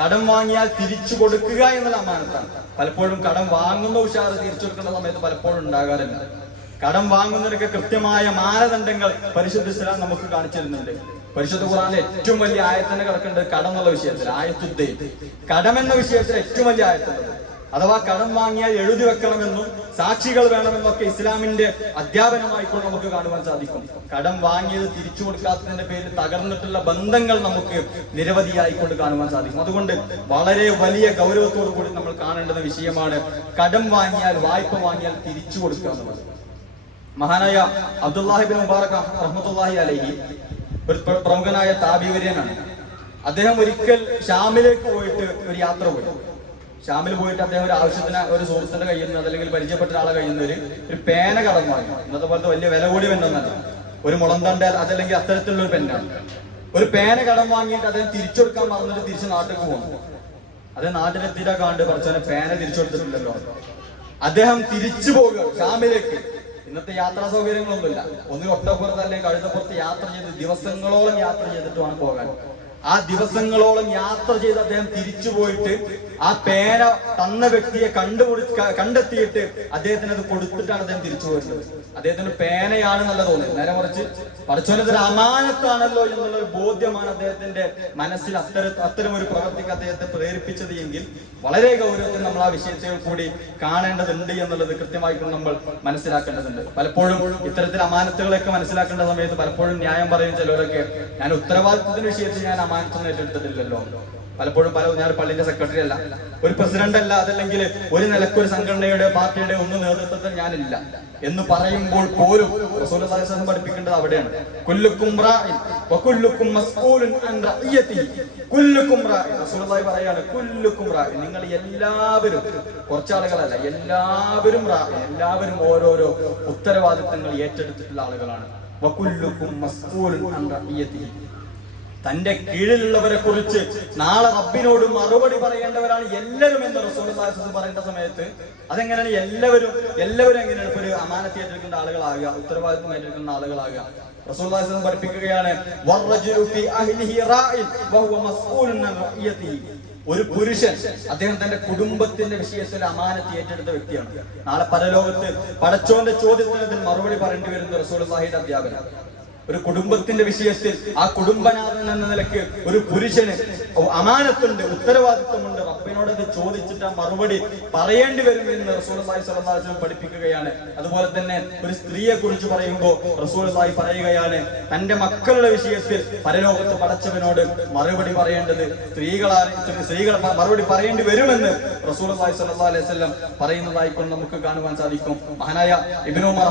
കടം വാങ്ങിയാൽ തിരിച്ചു കൊടുക്കുക എന്നുള്ള അമാനത്താണ്. പലപ്പോഴും കടം വാങ്ങുന്ന ഉഷാറ് തിരിച്ചു കൊടുക്കുന്ന സമയത്ത് പലപ്പോഴും ഉണ്ടാകാറില്ല. കടം വാങ്ങുന്നതിനൊക്കെ കൃത്യമായ മാനദണ്ഡങ്ങൾ പരിശുദ്ധ ഇസ്ലാം നമുക്ക് കാണിച്ചു തരുന്നുണ്ട്. പരിശുദ്ധ ഖുറാനിലെ ഏറ്റവും വലിയ ആയത്തന്നെ കിടക്കേണ്ടത് കടം എന്നുള്ള വിഷയത്തിൽ ആയത്തുദ്ദേ കടം എന്ന വിഷയത്തിൽ ഏറ്റവും വലിയ ആയത്തുള്ളത്. അഥവാ കടം വാങ്ങിയാൽ എഴുതി വെക്കണമെന്നും സാക്ഷികൾ വേണമെന്നൊക്കെ ഇസ്ലാമിന്റെ അധ്യാപനമായിക്കൊണ്ട് നമുക്ക് കാണുവാൻ സാധിക്കും. കടം വാങ്ങിയത് തിരിച്ചു കൊടുക്കാത്തതിന്റെ പേരിൽ തകർന്നിട്ടുള്ള ബന്ധങ്ങൾ നമുക്ക് നിരവധിയായിക്കൊണ്ട് കാണുവാൻ സാധിക്കും. അതുകൊണ്ട് വളരെ വലിയ ഗൗരവത്തോടു കൂടി നമ്മൾ കാണേണ്ടുന്ന വിഷയമാണ് കടം വാങ്ങിയാൽ വായ്പ വാങ്ങിയാൽ തിരിച്ചു കൊടുക്കുക എന്നുള്ളത്. മഹാനായ അബ്ദുല്ലാഹിബിൻ മുബാറക് റഹ്മത്തുല്ലാഹി അലഹി ഒരു പ്രമുഖനായ താബിവര്യനാണ് അദ്ദേഹം ഒരിക്കൽ ഷാമിലേക്ക് പോയിട്ട് ഒരു യാത്ര പോയി. ഷാമിൽ പോയിട്ട് അദ്ദേഹം ഒരു ആവശ്യത്തിന് ഒരു സുഹൃത്തിന്റെ കയ്യിൽ നിന്ന് അതല്ലെങ്കിൽ പരിചയപ്പെട്ട ഒരാളെ കയ്യിൽ നിന്ന് ഒരു ഒരു പേന കടം വാങ്ങി. ഇന്നത്തെ പോലത്തെ വലിയ വില കൂടി പെണ്ണൊന്നല്ല ഒരു മുളന്തണ്ട അതല്ലെങ്കിൽ അത്തരത്തിലുള്ള ഒരു പെണ്ണാണ്. ഒരു പേന കടം വാങ്ങിയിട്ട് അദ്ദേഹം തിരിച്ചെടുക്കാൻ പറഞ്ഞിട്ട് തിരിച്ച് നാട്ടിലേക്ക് പോകുന്നു. അദ്ദേഹം നാട്ടിലെത്തിയിട്ടാ കണ്ട് പറച്ചവനെ പേന തിരിച്ചു കൊടുത്തിട്ടില്ലല്ലോ. അദ്ദേഹം തിരിച്ചു പോകുക ഷാമിലേക്ക് ഇന്നത്തെ യാത്രാ സൗകര്യങ്ങളൊന്നുമില്ല. ഒന്ന് ഒട്ടപ്പുറത്ത് അല്ലെങ്കിൽ കഴുതപ്പുറത്ത് യാത്ര ചെയ്ത് ദിവസങ്ങളോളം യാത്ര ചെയ്തിട്ട് വേണം പോകാൻ. ആ ദിവസങ്ങളോളം യാത്ര ചെയ്ത് അദ്ദേഹം തിരിച്ചു പോയിട്ട് ആ പേര തന്ന വ്യക്തിയെ കണ്ടുപിടി കണ്ടെത്തിയിട്ട് അദ്ദേഹത്തിന് അത് കൊടുത്തിട്ടാണ് അദ്ദേഹം തിരിച്ചു പോരുന്നത് അദ്ദേഹത്തിന് പേനയാണെന്നല്ല തോന്നുന്നത് നേരെ മറിച്ച് പഠിച്ചോനതൊരു അമാനത്താണല്ലോ എന്നുള്ള ഒരു ബോധ്യമാണ് അദ്ദേഹത്തിന്റെ മനസ്സിൽ അത്തര അത്തരം ഒരു പ്രവർത്തിക്ക് അദ്ദേഹത്തെ പ്രേരിപ്പിച്ചത് എങ്കിൽ വളരെ ഗൗരവത്തിൽ നമ്മൾ ആ വിഷയത്തെ കൂടി കാണേണ്ടതുണ്ട് എന്നുള്ളത് കൃത്യമായി നമ്മൾ മനസ്സിലാക്കേണ്ടതുണ്ട്. പലപ്പോഴും ഇത്തരത്തിൽ അമാനത്തുകളൊക്കെ മനസ്സിലാക്കേണ്ട സമയത്ത് പലപ്പോഴും ന്യായം പറയും ചിലരൊക്കെ ഞാൻ ഉത്തരവാദിത്വത്തിന്റെ വിഷയത്തിൽ ഞാൻ അമാനത്തൊന്നും ഏറ്റെടുത്തിട്ടില്ലല്ലോ. പലപ്പോഴും പല ഞാൻ പള്ളിന്റെ സെക്രട്ടറി അല്ല. ഒരു പ്രസിഡന്റ് അല്ല അതല്ലെങ്കിൽ ഒരു നിലയ്ക്ക് ഒരു സംഘടനയുടെ പാർട്ടിയുടെ ഒന്നും നേതൃത്വത്തിൽ ഞാനില്ല. എന്ന് പറയുമ്പോൾ പോലും വസല്ലം പഠിപ്പിക്കേണ്ടത് അവിടെയാണ്. പറയാണ് നിങ്ങൾ എല്ലാവരും കുറച്ചാളുകളല്ല എല്ലാവരും എല്ലാവരും ഓരോരോ ഉത്തരവാദിത്തങ്ങൾ ഏറ്റെടുത്തിട്ടുള്ള ആളുകളാണ്. തന്റെ കീഴിലുള്ളവരെ കുറിച്ച് നാളെ റബ്ബിനോട് മറുപടി പറയേണ്ടവരാണ് എല്ലാവരും എന്ന് റസൂൽ പറയേണ്ട സമയത്ത്. അതെങ്ങനെയാണ് എല്ലാവരും എല്ലാവരും എങ്ങനെയാണ് ഇപ്പൊ ഒരു അമാനത്തി ഏറ്റെടുക്കേണ്ട ആളുകളാകുക ഉത്തരവാദിത്വം ഏറ്റെടുക്കുന്ന ആളുകളാകുക? റസൂൽ പഠിപ്പിക്കുകയാണ്. ഒരു പുരുഷൻ അദ്ദേഹം തന്റെ കുടുംബത്തിന്റെ വിഷയത്തിൽ അമാനത്ത് ഏറ്റെടുത്ത വ്യക്തിയാണ്. നാളെ പരലോകത്ത് പടച്ചോന്റെ ചോദ്യത്തിന് മറുപടി പറയേണ്ടി വരുന്ന റസൂൽ സാഹിദ് അധ്യാപനം ഒരു കുടുംബത്തിന്റെ വിഷയത്തിൽ ആ കുടുംബനാഥൻ എന്ന നിലയ്ക്ക് ഒരു പുരുഷന് അമാനത്തുണ്ട് ഉത്തരവാദിത്വമുണ്ട്. റബ്ബിനോട് അത് ചോദിച്ചിട്ട് മറുപടി പറയേണ്ടി വരും എന്ന് റസൂലി സ്വലം പഠിപ്പിക്കുകയാണ്. അതുപോലെ തന്നെ ഒരു സ്ത്രീയെ കുറിച്ച് പറയുമ്പോൾ റസൂലി പറയുകയാണ് തന്റെ മക്കളുടെ വിഷയത്തിൽ പരലോകത്ത് പടച്ചവനോട് മറുപടി പറയേണ്ടത് സ്ത്രീകളാണ് സ്ത്രീകൾ മറുപടി പറയേണ്ടി വരുമെന്ന് റസൂൽ സല്ലല്ലാഹു അലൈഹി വസല്ലം പറയുന്നതായി കൊണ്ട് നമുക്ക് കാണുവാൻ സാധിക്കും. മഹാനായ ഇബ്നു ഉമർ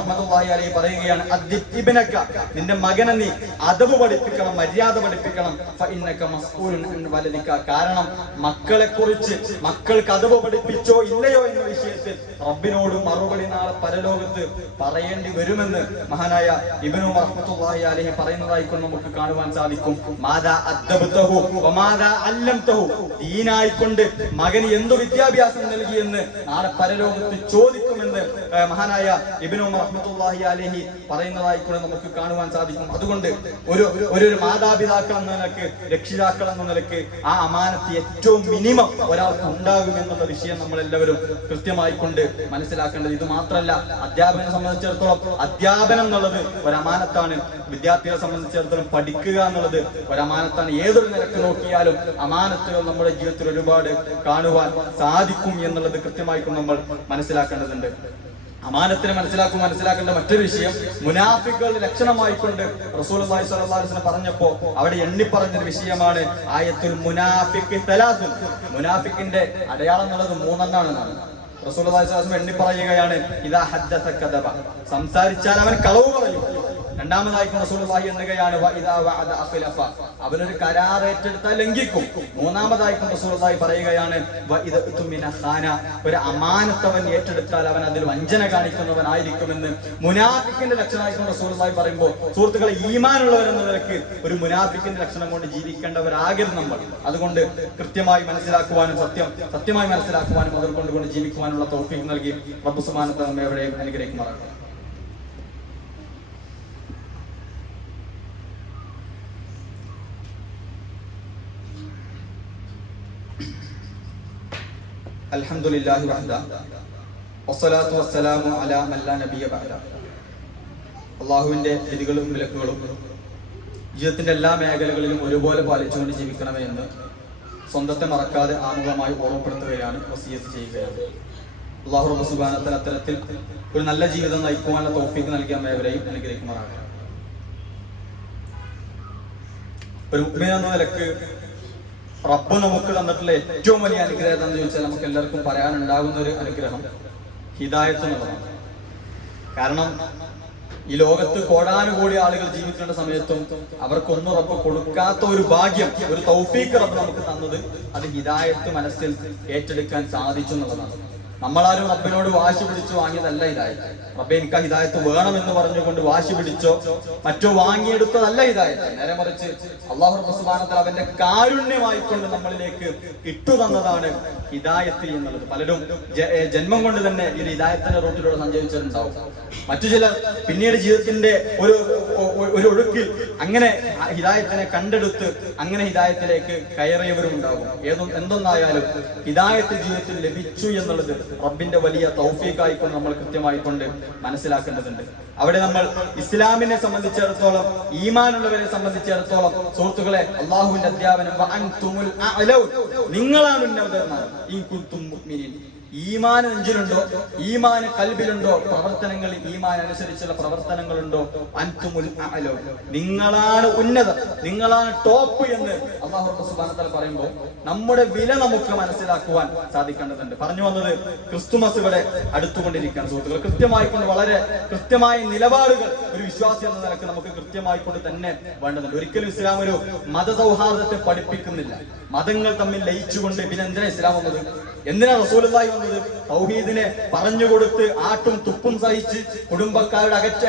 അലി പറയുകയാണ് അദ്ദിബ് ഇബ്നക നിന്റെ മകനെ നീ അതവ് പഠിപ്പിക്കണം മര്യാദ പഠിപ്പിക്കണം. കാരണം മക്കളെ കുറിച്ച് മക്കൾക്ക് അതവ് പഠിപ്പിച്ചോ ഇല്ലയോ എന്ന വിഷയത്തിൽ റബ്ബിനോട് മറുപടി നാളെ പരലോകത്ത് പറയേണ്ടി വരുമെന്ന് മഹാനായ ഇബ്നു ഉമർ റഹ്മത്തുള്ളാഹി അലൈഹി പറയുന്നതായി കൊണ്ട് നമുക്ക് കാണുവാൻ സാധിക്കും. മാതാ അദ്ദബ്തഹു വമാതാ അല്ലംതഹു. ദീനായിക്കൊണ്ട് മകന് എന്തു വിദ്യാഭ്യാസം നൽകിയെന്ന് നാളെ പരലോകത്ത് ചോദിക്കുമെന്ന് മഹാനായ ഇബ്നു റഹ്മത്തുള്ളാഹി അലൈഹി പറയുന്നതായി കൂടെ നമുക്ക് കാണുവാൻ സാധിക്കും. അതുകൊണ്ട് ഒരു ഒരു- ഒരു മാതാപിതാക്കൾ എന്ന നിലയ്ക്ക് രക്ഷിതാക്കൾ എന്ന നിലയ്ക്ക് ആ അമാനത്ത് ഏറ്റവും മിനിമം ഒരാൾക്ക് ഉണ്ടാകും എന്നുള്ള വിഷയം നമ്മൾ എല്ലാവരും കൃത്യമായി കൊണ്ട് മനസ്സിലാക്കേണ്ടത് ഇത് മാത്രമല്ല അധ്യാപനം സംബന്ധിച്ചിടത്തോളം അധ്യാപനം എന്നുള്ളത് ഒരു അമാനത്താണ് വിദ്യാർത്ഥികളെ സംബന്ധിച്ചിടത്തോളം പഠിക്കുക എന്നുള്ളത് ഒരു അമാനത്താണ് ഏതൊരു നിലയ്ക്ക് നോക്കിയാലും അമാനത്തുകൾ നമ്മുടെ ജീവിതത്തിൽ ഒരുപാട് കാണുവാൻ സാധിക്കും. എന്നുള്ളത് കൃത്യമായിട്ട് നമ്മൾ മനസ്സിലാക്കേണ്ടതുണ്ട്. അമാനത്തിനെ മനസ്സിലാക്കും മനസ്സിലാക്കേണ്ട മറ്റൊരു വിഷയം മുനാഫിക്കുകളുടെ ലക്ഷണമായിക്കൊണ്ട് റസൂൽ പറഞ്ഞപ്പോ അവിടെ എണ്ണി പറഞ്ഞൊരു വിഷയമാണ് ആയത്തുൽ മുനാഫിക്ക് തലാസുൽ മുനാഫിക്കിന്റെ അടയാളം എന്നുള്ളത് മൂന്നെണ്ണാണ് എന്നാണ് റസൂൽ എണ്ണി പറയുകയാണ് ഇതാ ഹദ്ദ സംസാരിച്ചാൽ അവൻ കളവ് പറയും രണ്ടാമതായിട്ട് റസൂലുള്ളാഹി അഖ്ലഫ. അവനൊരു കരാർ ഏറ്റെടുത്താൽ ലംഘിക്കും. മൂന്നാമതായിട്ട് റസൂലുള്ളാഹി പറയുകയാണ് ഒരു അമാനത്തവൻ ഏറ്റെടുത്താൽ അവൻ അതിൽ വഞ്ചന കാണിക്കുന്നവനായിരിക്കുമെന്ന്. മുനാഫിക്കിന്റെ ലക്ഷണമായിട്ട് റസൂലുള്ളാഹി പറയുമ്പോൾ സുഹൃത്തുക്കളെ ഈമാനുള്ളവർ എന്ന നിലയ്ക്ക് ഒരു മുനാഫിക്കിന്റെ ലക്ഷണം കൊണ്ട് ജീവിക്കേണ്ടവരാകരുത് നമ്മൾ. അതുകൊണ്ട് കൃത്യമായി മനസ്സിലാക്കുവാനും സത്യം സത്യമായി മനസ്സിലാക്കുവാനും അതിൽ കൊണ്ടുകൊണ്ട് ജീവിക്കുവാനുള്ള തൗഫീഖ് നൽകി. റബ്ബ് സുബ്ഹാനഹു നമ്മെ എവിടെയും അനുഗ്രഹിക്കുമാറാകട്ടെ. അൽഹംദുലില്ലാഹി വഹദ. വസ്സലാത്തു വസ്സലാമു അലാ മല്ല നബിയ ബഅദ. അള്ളാഹുവിന്റെ വിധികളും വിലക്കുകളും ജീവിതത്തിന്റെ എല്ലാ മേഖലകളിലും ഒരുപോലെ പാലിച്ചുകൊണ്ട് ജീവിക്കണമേ എന്ന് സ്വന്തത്തെ മറക്കാതെ ആമുഖമായി ഓർമ്മപ്പെടുത്തുകയാണ് വസീയത്ത് ചെയ്യുകയാണ്. അള്ളാഹു റബ്ബ് അത്തരത്തിൽ ഒരു നല്ല ജീവിതം നയിക്കുവാനുള്ള തോഫീക്ക് നൽകിയ അമ്മയവരെയും അനുഗ്രഹിക്കുമാറാകട്ടെ. ഒരു മുഅ്മിൻ എന്ന നിലയ്ക്ക് റബ്ബ് നമുക്ക് തന്നിട്ടുള്ള ഏറ്റവും വലിയ അനുഗ്രഹം എന്ന് ചോദിച്ചാൽ നമുക്ക് എല്ലാവർക്കും പറയാനുണ്ടാകുന്ന ഒരു അനുഗ്രഹം ഹിദായത്ത് എന്നുള്ളതാണ്. കാരണം ഈ ലോകത്ത് കോടാനുകോടി ആളുകൾ ജീവിക്കേണ്ട സമയത്തും അവർക്കൊന്നും റബ്ബ് കൊടുക്കാത്ത ഒരു ഭാഗ്യം ഒരു തൗഫീക്ക് റബ്ബ് നമുക്ക് തന്നത് അത് ഹിദായത്ത് മനസ്സിൽ ഏറ്റെടുക്കാൻ സാധിച്ചു എന്നുള്ളതാണ്. നമ്മളാരും റബ്ബിനോട് വാശി പിടിച്ചു വാങ്ങിയതല്ല ഇതായി റബ്ബെ എനിക്ക് ഹിദായത്ത് വേണമെന്ന് പറഞ്ഞുകൊണ്ട് വാശി പിടിച്ചോ? മറ്റോ വാങ്ങിയെടുത്തതല്ല ഇതായി നേരെ മറിച്ച് അള്ളാഹു റബ്ബുസ്ബാനത്തിൽ അവന്റെ കാരുണ്യമായിക്കൊണ്ട് നമ്മളിലേക്ക് ഇട്ടു തന്നതാണ് ഹിദായത്ത് എന്നുള്ളത്. പലരും ജന്മം കൊണ്ട് തന്നെ ഈ ഹിതായത്തിന്റെ റൂട്ടിലൂടെ സഞ്ചരിച്ചിട്ടുണ്ടാവും. മറ്റു ചില പിന്നീട് ജീവിതത്തിന്റെ ഒരു ഒരു ഒഴുക്കിൽ അങ്ങനെ ഹിദായത്തിനെ കണ്ടെടുത്ത് അങ്ങനെ ഹിദായത്തിലേക്ക് കയറിയവരും ഉണ്ടാകും ഏതും എന്തൊന്നായാലും ഹിദായത്ത് ജീവിതത്തിൽ ലഭിച്ചു എന്നുള്ളത് റബ്ബിന്റെ വലിയ തൗഫീഖായിക്കൊണ്ട് നമ്മൾ കൃത്യമായിക്കൊണ്ട് മനസ്സിലാക്കേണ്ടതുണ്ട്. അവിടെ നമ്മൾ ഇസ്ലാമിനെ സംബന്ധിച്ചിടത്തോളം ഈമാനുള്ളവരെ സംബന്ധിച്ചിടത്തോളം സുഹൃത്തുക്കളെ അള്ളാഹുവിന്റെ അധ്യാപനം. നിങ്ങളാണ് ഉന്നതന്മാർ. ഈമാൻ നെഞ്ചിലുണ്ടോ? ഈമാൻ കൽബിലുണ്ടോ? പ്രവർത്തനങ്ങൾ ഈമാൻ അനുസരിച്ചുള്ള പ്രവർത്തനങ്ങളുണ്ടോ? അൻതുമുൽ അലോ നിങ്ങളാണ് ഉന്നതം നിങ്ങളാണ് ടോപ്പ് എന്ന് അള്ളാഹു സുബാനത്തല പറയുമ്പോൾ നമ്മുടെ വില നമുക്ക് മനസ്സിലാക്കുവാൻ സാധിക്കേണ്ടതുണ്ട്. പറഞ്ഞു വന്നത് ക്രിസ്തുമസ് ഇവിടെ അടുത്തുകൊണ്ടിരിക്കുകയാണ് സുഹൃത്തുക്കൾ കൃത്യമായിക്കൊണ്ട് വളരെ കൃത്യമായ നിലപാടുകൾ ഒരു വിശ്വാസി എന്ന നിലയ്ക്ക് നമുക്ക് കൃത്യമായിക്കൊണ്ട് തന്നെ വേണ്ടതുണ്ട്. ഒരിക്കലും ഇസ്ലാം ഒരു മതസൗഹാർദ്ദത്തെ പഠിപ്പിക്കുന്നില്ല. മതങ്ങൾ തമ്മിൽ ലയിച്ചുകൊണ്ട് പിന്നെ എന്തിനാ ഇസ്ലാം വന്നത്? എന്തിനാ റസൂലായി വന്നത്? തൗഹീദിനെ പറഞ്ഞു കൊടുത്ത് ആട്ടും തുപ്പും സഹിച്ച് കുടുംബക്കാരുടെ അകറ്റ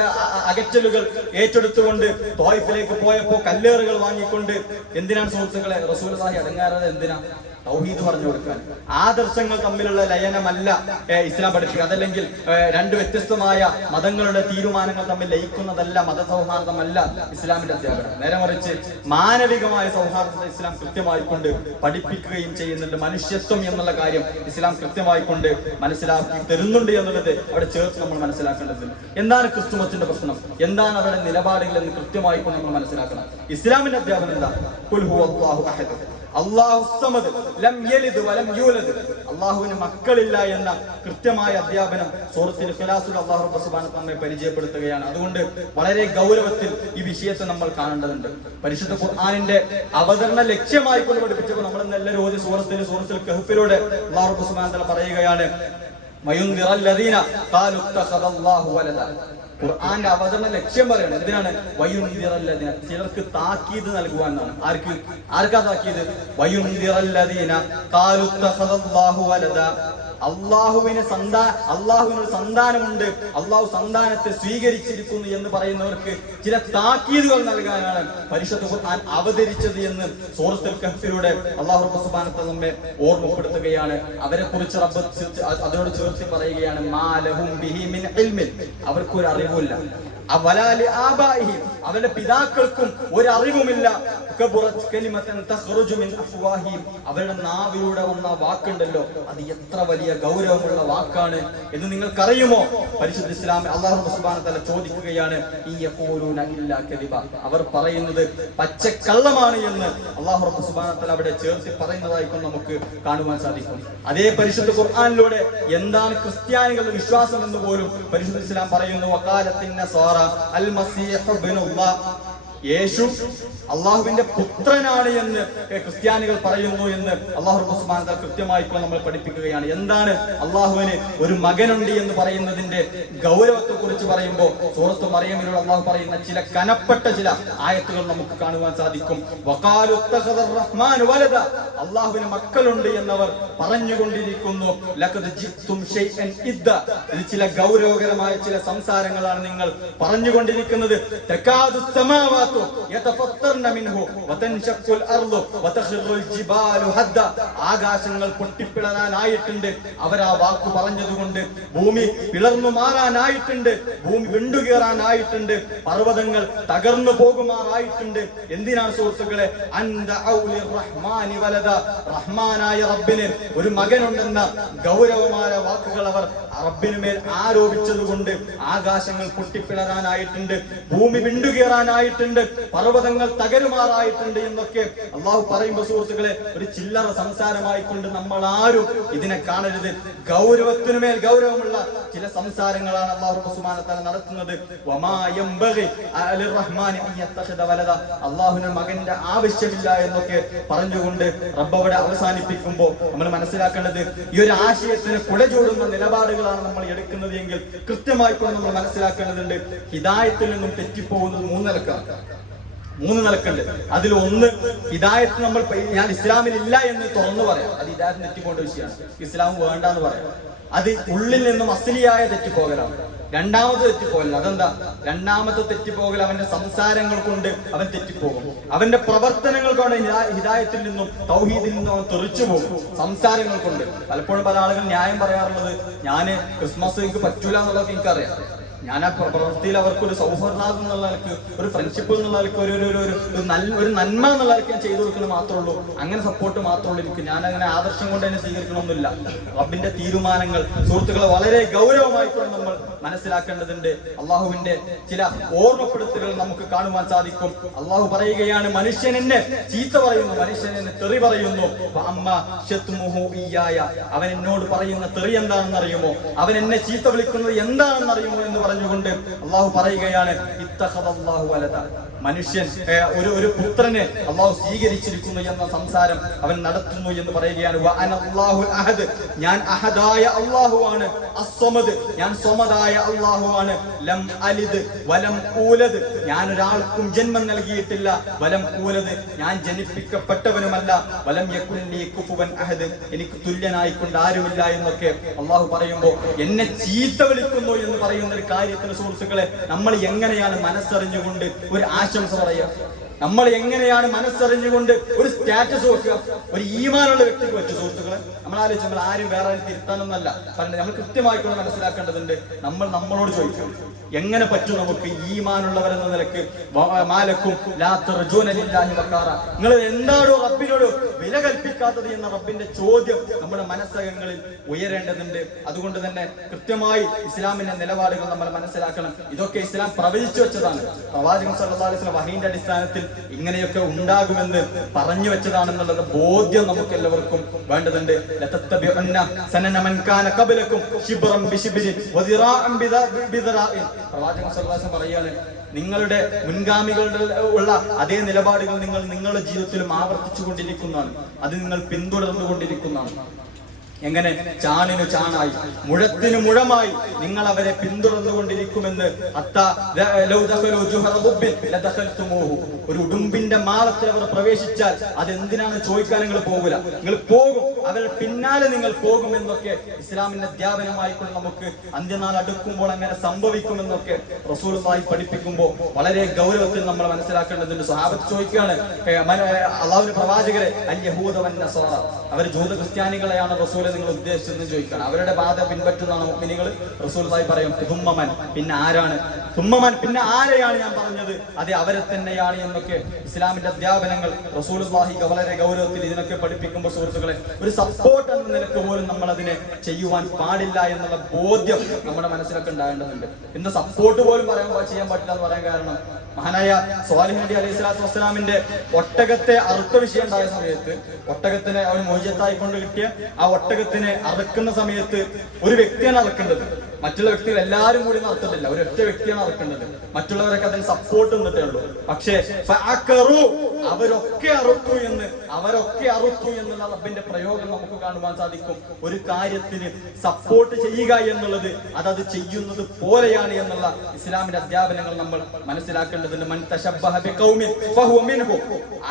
അകറ്റലുകൾ ഏറ്റെടുത്തുകൊണ്ട് തോയ്ഫിലേക്ക് പോയപ്പോ കല്ലേറുകൾ വാങ്ങിക്കൊണ്ട് എന്തിനാണ് സുഹൃത്തുക്കളെ റസൂലുള്ളാഹി അടങ്ങാറത് എന്തിനാ? തൗഹീദ് പറഞ്ഞു കൊടുക്കാൻ. ആദർശങ്ങൾ തമ്മിലുള്ള ലയനമല്ല ഇസ്ലാം പഠിപ്പിക്കുക. അതല്ലെങ്കിൽ രണ്ട് വ്യത്യസ്തമായ മതങ്ങളുടെ തീരുമാനങ്ങൾ തമ്മിൽ ലയിക്കുന്നതല്ല മതസൗഹാർദ്ദമല്ല ഇസ്ലാമിന്റെ അധ്യാപനം. നേരെ മറിച്ച് മാനവികമായ സൗഹാർദ്ദത്തെ ഇസ്ലാം കൃത്യമായി കൊണ്ട് പഠിപ്പിക്കുകയും ചെയ്യുന്നുണ്ട്. മനുഷ്യത്വം എന്നുള്ള കാര്യം ഇസ്ലാം കൃത്യമായി കൊണ്ട് മനസ്സിലാക്കി തരുന്നുണ്ട് എന്നുള്ളത് അവിടെ ചേർത്ത് നമ്മൾ മനസ്സിലാക്കേണ്ടതുണ്ട്. എന്താണ് ക്രിസ്തുമത്തിന്റെ പ്രശ്നം? എന്താണ് അവരുടെ നിലപാടുകൾ എന്ന് കൃത്യമായി കൊണ്ട് നമ്മൾ മനസ്സിലാക്കണം? ഇസ്ലാമിന്റെ അധ്യാപനം എന്താ? അഹദ്. അള്ളാഹു സമദ് ലം യലിദ് വലം യൂലദ്. അള്ളാഹുവിന് മക്കളില്ല എന്ന കൃത്യമായ അധ്യാപനം സൂറത്തിൽ ഖിലാസുൽ അള്ളാഹു റബ്ബ് സുബ്ഹാനഹു നമ്മെ പരിചയപ്പെടുത്തുകയാണ്. അതുകൊണ്ട് വളരെ ഗൗരവത്തിൽ ഈ വിഷയത്തെ നമ്മൾ കാണേണ്ടതുണ്ട്. പരിശുദ്ധ ഖുർആനിന്റെ അവതരണ ലക്ഷ്യമായി കൊണ്ട് പഠിപ്പിച്ചപ്പോൾ നമ്മൾ എല്ലാവരും ഓതി സൂറത്തിൽ സൂറത്തിൽ കഹ്ഫിലൂടെ അള്ളാഹു റബ്ബ് സുബ്ഹാനഹു പറയുകയാണ് മയുൻദിറ അല്ലദീന ഖാലു ഇത്തഖദല്ലാഹു വലദ. ഖുർആന്റെ അവതരണ ലക്ഷ്യം പറയണം. എന്തിനാണ്? വയ്യുനീതിയറല്ലതിന ചിലർക്ക് താക്കീത് നൽകുവാൻ എന്നാണ് ആർക്ക്? ആർക്കാ താക്കീത്? വയുന്തിറല്ലദീന. ഖാലു ഇത്തഖദല്ലാഹു വലദ. അള്ളാഹുവിന് സന്താ അള്ളാഹുവിന് ഒരു സന്താനമുണ്ട്. അള്ളാഹു സന്താനത്തെ സ്വീകരിച്ചിരിക്കുന്നു എന്ന് പറയുന്നവർക്ക് ചില താക്കീതുകൾ നൽകാനാണ് പരിശുദ്ധ ഖുർആൻ അവതരിച്ചത് എന്ന് സൂറത്തുൽ കഹ്ഫിലൂടെ അള്ളാഹു റബ്ബ് സുബ്ഹാനഹു നമ്മെ ഓർമ്മപ്പെടുത്തുകയാണ്. അവരെ കുറിച്ച് റബ്ബ് അതിനോട് ചേർത്ത് പറയുകയാണ് മാലഹും ബിഹി മിൻ ഇൽമിൻ. അവർക്കൊരു അറിവില്ല അവരുടെ പിതാക്കൾക്കും ഒരറിവുമില്ല. അവരുടെ നാവിലൂടെ വന്ന വാക്കുണ്ടല്ലോ. അത് എത്ര വലിയ ഗൗരവമുള്ള വാക്കാണ് എന്ന് നിങ്ങൾക്കറിയുമോ? പരിശുദ്ധ ഇസ്ലാം അള്ളാഹു സുബ്ഹാനഹു തല ചോദിക്കുകയാണ് അവർ പറയുന്നത് പച്ചക്കള്ളമാണ് എന്ന് അള്ളാഹു റബ്ബ് തല അവിടെ ചേർത്ത് പറയുന്നതായിക്കും നമുക്ക് കാണുവാൻ സാധിക്കും. അതേ പരിശുദ്ധ ഖുർആാനിലൂടെ എന്താണ് ക്രിസ്ത്യാനികളുടെ വിശ്വാസം എന്ന് പോലും പരിശുദ്ധ ഇസ്ലാം പറയുന്നു വക്കാലത്തിന്റെ സോറ അൽ മസീഹ് war യേശു അള്ളാഹുവിന്റെ പുത്രനാണ് എന്ന് ക്രിസ്ത്യാനികൾ പറയുന്നു എന്ന് അള്ളാഹു ഉസ്മാൻ കൃത്യമായി ഇപ്പോൾ നമ്മൾ പഠിപ്പിക്കുകയാണ്. എന്താണ് അള്ളാഹുവിന് ഒരു മകനുണ്ട് എന്ന് പറയുന്നതിന്റെ ഗൗരവത്തെ കുറിച്ച് പറയുമ്പോൾ സൂറത്ത് മറിയമിലൂടെ അള്ളാഹു പറയുന്ന ചില കനപ്പെട്ട ചില ആയത്തുകൾ നമുക്ക് കാണുവാൻ സാധിക്കും. റഹ്മാനു വലദ. അള്ളാഹുവിന് മക്കളുണ്ട് എന്നവർ പറഞ്ഞുകൊണ്ടിരിക്കുന്നു. ഇത് ചില ഗൗരവകരമായ ചില സംസാരങ്ങളാണ് നിങ്ങൾ പറഞ്ഞുകൊണ്ടിരിക്കുന്നത്. തകാദു السماوات يتفطرن منه وتنشق الارض وتخر الجبال هدا ആകാശങ്ങൾ പൊട്ടിപ്പിളരാനായിട്ടുണ്ട് അവർ ആ വാക്ക് പറഞ്ഞതുകൊണ്ട് ഭൂമി പിളർന്നു മാറാനായിട്ടുണ്ട് ഭൂമി വിണ്ടുകയറാനായിട്ടുണ്ട് പർവ്വതങ്ങൾ തകർന്നു പോകുമാറായിട്ടുണ്ട് എന്തിനാണ് സുഹൃത്തുക്കളെ അന്ത ഔലി റഹ്മാനി വലദ റഹ്മാനായ റബ്ബിന് ഒരു മകനുണ്ടെന്ന ഗൗരവമായ വാക്കുകൾ അവർ റബ്ബിന് മേൽ ആരോപിച്ചതുകൊണ്ട് ആകാശങ്ങൾ പൊട്ടിപ്പിളരാനായിട്ടുണ്ട് ഭൂമി വിണ്ടുകയറാനായിട്ടുണ്ട് പർവതങ്ങൾ തകരുമാറായിട്ടുണ്ട് എന്നൊക്കെ അള്ളാഹു പറയുമ്പോ സുഹൃത്തുക്കളെ ഒരു ചില്ലറ സംസാരമായിക്കൊണ്ട് നമ്മൾ ആരും ഇതിനെ കാണരുത്. ഗൗരവത്തിനു മേൽ ഗൗരവമുള്ള ചില സംസാരങ്ങളാണ് അള്ളാഹു സുബ്ഹാനഹു നടത്തുന്നത്. അള്ളാഹുവിന് മകന്റെ ആവശ്യമില്ല എന്നൊക്കെ പറഞ്ഞുകൊണ്ട് റബ്ബ് അവിടെ അവസാനിപ്പിക്കുമ്പോൾ നമ്മൾ മനസ്സിലാക്കേണ്ടത് ഈ ഒരു ആശയത്തിന് കുടചൂടുന്ന നിലപാടുകളാണ് നമ്മൾ എടുക്കുന്നത് എങ്കിൽ കൃത്യമായിക്കൊണ്ട് നമ്മൾ മനസ്സിലാക്കേണ്ടതുണ്ട് ഹിതായത്തിൽ നിന്നും തെറ്റിപ്പോകുന്നത് മൂന്നിലക്കാണ്. മൂന്ന് നിലക്കുണ്ട്. അതിൽ ഒന്ന് ഹിദായത്ത് നമ്മൾ ഞാൻ ഇസ്ലാമിൽ ഇല്ല എന്ന് തുറന്നു പറയാം. അത് ഹിദായത്ത് തെറ്റിപ്പോണ്ട വിഷയമാണ്. ഇസ്ലാം വേണ്ട എന്ന് പറയാം. അത് ഉള്ളിൽ നിന്നും അസലിയായ തെറ്റിപ്പോകലാണ്. രണ്ടാമത് തെറ്റിപ്പോകൽ അതെന്താ? രണ്ടാമത്തെ തെറ്റിപ്പോകൽ അവന്റെ സംസാരങ്ങൾ കൊണ്ട് അവൻ തെറ്റിപ്പോകും. അവന്റെ പ്രവർത്തനങ്ങൾ കൊണ്ട് ഹിതായത്തിൽ നിന്നും തൗഹീദിൽ നിന്നും അവൻ തെറിച്ചു പോകും സംസാരങ്ങൾ കൊണ്ട്. പലപ്പോഴും പല ആളുകൾ ന്യായം പറയാറുള്ളത് ഞാൻ ക്രിസ്മസ് എനിക്ക് പറ്റൂല എന്നുള്ളതൊക്കെ എനിക്കറിയാം. ഞാൻ ആ പ്ര- പ്രവൃത്തിയിൽ അവർക്കൊരു സൗഹൃദം എന്നുള്ള നിലയ്ക്ക് ഒരു ഫ്രണ്ട്ഷിപ്പ് എന്നുള്ള നിലയ്ക്ക് ഒരു ഒരു- ഒരു നല്ല ഒരു നന്മ എന്നുള്ള നിലയ്ക്ക് ഞാൻ ചെയ്തു കൊടുക്കുന്നത് മാത്രമേ ഉള്ളൂ. അങ്ങനെ സപ്പോർട്ട് മാത്രമേ ഉള്ളൂ എനിക്ക്. ഞാൻ അങ്ങനെ ആദർശം കൊണ്ട് തന്നെ സ്വീകരിക്കണമെന്നില്ല റബ്ബിന്റെ തീരുമാനങ്ങൾ സുഹൃത്തുക്കളെ വളരെ ഗൗരവമായിക്കൊണ്ട് നമ്മൾ മനസ്സിലാക്കേണ്ടതുണ്ട്. അള്ളാഹുവിന്റെ ചില ഓർമ്മപ്പെടുത്തലുകൾ നമുക്ക് കാണുവാൻ സാധിക്കും. അള്ളാഹു പറയുകയാണ് മനുഷ്യൻ എന്നെ ചീത്ത പറയുന്നു മനുഷ്യൻ എന്നെ തെറി പറയുന്നു. അവൻ എന്നോട് പറയുന്ന തെറി എന്താണെന്ന് അറിയുമോ അവൻ എന്നെ ചീത്ത വിളിക്കുന്നത് എന്താണെന്ന് അറിയുമോ എന്ന് പറഞ്ഞുകൊണ്ട് അള്ളാഹു പറയുകയാണ് അള്ളാഹു വലത മനുഷ്യൻ ഒരു ഒരു പുത്രനെ അള്ളാഹു സ്വീകരിച്ചിരിക്കുന്നു എന്ന സംസാരം അവൻ നടത്തുന്നു എന്ന് പറയുകയാണ്. അഹദ്. ഞാൻ അഹദായ അള്ളാഹു ആണ്. അസ്വമദ്. ഞാൻ സ്വമദായ അള്ളാഹു ആണ്. ലം അലിദ്. വലം ഊലദ്. ഞാൻ ഒരാൾക്കും ജന്മം നൽകിയിട്ടില്ല. വലം ഊലദ്. ഞാൻ ജനിപ്പിക്കപ്പെട്ടവനുമല്ല. വലം യക്കുലി കുഫുവൻ അഹദ്. എനിക്ക് തുല്യനായിക്കൊണ്ട് ആരുമില്ല എന്നൊക്കെ അള്ളാഹു പറയുമ്പോൾ എന്നെ ചീത്ത വിളിക്കുന്നു എന്ന് പറയുന്ന ഒരു കാര്യത്തിന് സുഹൃത്തുക്കളെ നമ്മൾ എങ്ങനെയാണ് മനസ്സറിഞ്ഞുകൊണ്ട് ഒരു ആശംസ പറയുക നമ്മൾ എങ്ങനെയാണ് മനസ്സറിഞ്ഞുകൊണ്ട് ഒരു സ്റ്റാറ്റസ് വെക്കുക? ഒരു ഈമാനുള്ള വ്യക്തിക്ക് വെച്ചു സുഹൃത്തുക്കളെ നമ്മൾ ആലോചിച്ച് നമ്മൾ ആരും വേറെ ആരും തിരുത്താനൊന്നല്ല. പറഞ്ഞത് നമ്മൾ കൃത്യമായിട്ടുള്ള മനസ്സിലാക്കേണ്ടതുണ്ട് നമ്മൾ നമ്മളോട് ചോദിക്കും എങ്ങനെ പറ്റും നമുക്ക് ഈമാനുള്ളവരെന്ന നിലയ്ക്ക്? മാലക്കും. നിങ്ങൾ എന്താണോ റബ്ബിനോട് വില കൽപ്പിക്കാത്തത് എന്ന റബ്ബിന്റെ ചോദ്യം നമ്മുടെ മനസ്സകങ്ങളിൽ ഉയരേണ്ടതുണ്ട്. അതുകൊണ്ട് തന്നെ കൃത്യമായി ഇസ്ലാമിന്റെ നിലപാടുകൾ നമ്മൾ മനസ്സിലാക്കണം. ഇതൊക്കെ ഇസ്ലാം പ്രവചിച്ചു വെച്ചതാണ്. പ്രവാചകൻ വസല്ലം വഹീന്റെ അടിസ്ഥാനത്തിൽ ഇങ്ങനെയൊക്കെ ഉണ്ടാകുമെന്ന് പറഞ്ഞു വെച്ചതാണെന്നുള്ളത് ബോധ്യം നമുക്ക് എല്ലാവർക്കും വേണ്ടതുണ്ട് പറയാണ് നിങ്ങളുടെ മുൻഗാമികളുടെ ഉള്ള അതേ നിലപാടുകൾ നിങ്ങൾ നിങ്ങളുടെ ജീവിതത്തിലും ആവർത്തിച്ചു കൊണ്ടിരിക്കുന്നതാണ് അത് നിങ്ങൾ പിന്തുടർന്നു പിന്തുടർന്നുകൊണ്ടിരിക്കുന്നതാണ്. എങ്ങനെ ചാണിനു ചാണായി മുഴത്തിന് മുഴമായി നിങ്ങൾ അവരെ പിന്തുടർന്നുകൊണ്ടിരിക്കുമെന്ന്. ഒരു ഉടുമ്പിന്റെ മാളത്തിൽ അവർ പ്രവേശിച്ചാൽ അതെന്തിനാണ് ചോദിക്കാൻ നിങ്ങൾ പോകില്ല? നിങ്ങൾ പോകും അവരുടെ പിന്നാലെ നിങ്ങൾ പോകും എന്നൊക്കെ ഇസ്ലാമിന്റെ അധ്യാപനമായിക്കൊണ്ട് നമുക്ക് അന്ത്യനാൾ അടുക്കുമ്പോൾ അങ്ങനെ സംഭവിക്കുമെന്നൊക്കെ റസൂലുള്ളാഹി പഠിപ്പിക്കുമ്പോൾ വളരെ ഗൗരവത്തിൽ നമ്മൾ മനസ്സിലാക്കേണ്ടതുണ്ട്. സ്വഹാബത്ത് ചോദിക്കുകയാണ് അള്ളാഹുവിന്റെ പ്രവാചകരെ അൽ യഹൂദ അവർ ജൂത ക്രിസ്ത്യാനികളെയാണ് റസൂലെ നിങ്ങൾ ഉദ്ദേശിച്ചതെന്ന് ചോദിക്കണം അവരുടെ ബാധ പിൻപറ്റുന്നതാണ് മുഅ്മിനീങ്ങൾ റസൂലുള്ളാഹി പറയും തുമ്മമൻ. പിന്നെ ആരാണ്? തുമ്മമൻ. പിന്നെ ആരെയാണ് ഞാൻ പറഞ്ഞത്? അതെ അവരെ തന്നെയാണ് എന്നൊക്കെ ഇസ്ലാമിന്റെ അധ്യാപനങ്ങൾ റസൂൽ റസൂലുള്ളാഹി വളരെ ഗൗരവത്തിൽ ഇതിനൊക്കെ പഠിപ്പിക്കുമ്പോൾ സുഹൃത്തുക്കളെ ഒരു സപ്പോർട്ട് എന്ന നിലയ്ക്ക് പോലും നമ്മൾ അതിനെ ചെയ്യുവാൻ പാടില്ല എന്നുള്ള ബോധ്യം നമ്മുടെ മനസ്സിലൊക്കെ ഉണ്ടാകേണ്ടതുണ്ട്. ഇന്ന് സപ്പോർട്ട് പോലും പറയാൻ ചെയ്യാൻ പറ്റില്ല എന്ന് പറയാൻ കാരണം മഹാനായ സ്വാലിഹ് നബി അലൈഹി സ്വലാത്തു വസ്സലാമിന്റെ ഒട്ടകത്തെ അറുത്ത വിഷയം ഉണ്ടായ സമയത്ത് ഒട്ടകത്തിനെ അവൻ മോചിതത്തായി കൊണ്ട് കിട്ടിയ ആ ഒട്ടകത്തിനെ അറുക്കുന്ന സമയത്ത് ഒരു വ്യക്തിയാണ് അറുക്കേണ്ടത് മറ്റുള്ള വ്യക്തികൾ എല്ലാവരും കൂടി നടത്തുന്നില്ല. ഒരു ഒറ്റ വ്യക്തിയാണ് നടക്കേണ്ടത് മറ്റുള്ളവരൊക്കെ അതിന് സപ്പോർട്ട് നിന്നിട്ടേ ഉള്ളൂ. പക്ഷേ അവരൊക്കെ അറുത്തു എന്ന് അവരൊക്കെ അറുത്തു എന്നുള്ള റബ്ബിന്റെ പ്രയോഗം നമുക്ക് കാണുവാൻ സാധിക്കും. ഒരു കാര്യത്തിന് സപ്പോർട്ട് ചെയ്യുക എന്നുള്ളത് അതത് ചെയ്യുന്നത് പോലെയാണ് എന്നുള്ള ഇസ്ലാമിന്റെ അധ്യാപനങ്ങൾ നമ്മൾ മനസ്സിലാക്കേണ്ടതുണ്ട്. മൻ.